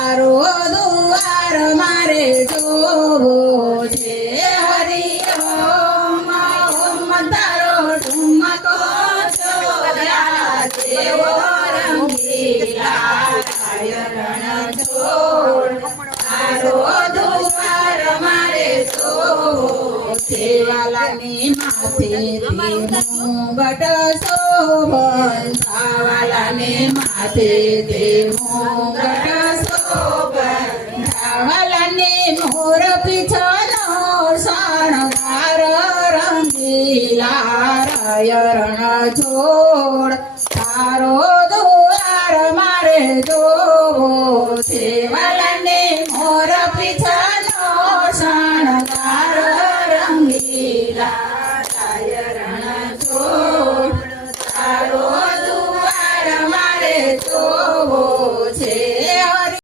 તારો દુવાર મારે જોવો છે હરિ ઓમ ઓમ તારો ઠુમકો છોડ્યા દેવો રંગીલા રણ છોડ તારો દુવાર મારે જોવો છે વાલાની માથે મુગટ શોભન વાલાને માથે તે મુગટ શોભન વાલાને મોર પીછનો શણગાર રંગીલા રણ છોડ તારો દુવાર મારે જોવો છે